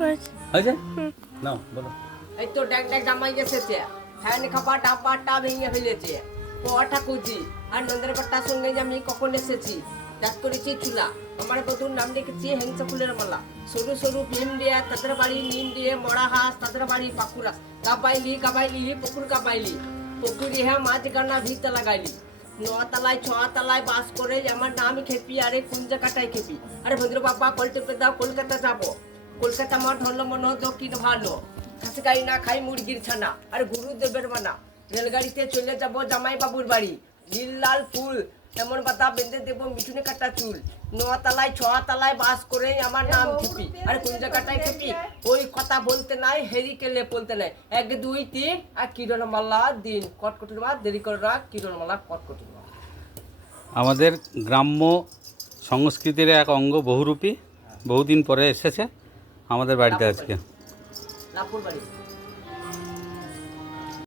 হয়েছে নাও বলো। এই তো ড্যাগ ড্যাগ জামাই এসেছে, ফ্যান খাপাটা পাটা ভেঙে ফেলেছে, পোয়াটা কুচি আর নন্দের পাট্টার সঙ্গে যে আমি কখন এসেছি, ডাক করেছি চুলা, আমার বধুর নাম রেখেছি হেংসা ফুলের মালা, সরু সরু ভীম দিয়ে তাদের বাড়ি নিম দিয়ে মরা হাঁস, তাদের বাড়ি পাকুড়া, কাবাইলি কাবাইলি পুকুর কাবাইলি, পুকুরি হ্যাঁ মাছ গানা ভিত লাগাইলি, নতলায় ছতলায় বাস করে আমার নাম খেপি, আরে কুঞ্জা কাটাই খেপি, আরে ভদ্র বাবা কলটিপে দাও কলকাতা যাবো, কলকাতা আমার ধরল মনে দক্ষিণ ভালো, খাসি গাড়ি না খাই মুরগির ছানা আর গুরুদেবের মানা, রেলগাড়িতে চলে যাব জামাই বাবুর বাড়ি, নীল লাল ফুল এমন পাতা বেঁধে দেবো মিঠুনে কাটা চুল, নতলায় ছতলায় বাস করে আমার নাম খেপি, আর কোন জায়গাটায় খেপি ওই কথা বলতে নাই, হেরি কেলে বলতে নাই, 1 2 3 আর কিরণমালা দিন কটকটির মা দেরি করে রাখ, কিরণমালা কটকটির মা। আমাদের গ্রাম্য সংস্কৃতির এক অঙ্গ বহুরূপী, বহুদিন পরে এসেছে আমাদের বাড়িতে আজকে। লাপুর বাড়ি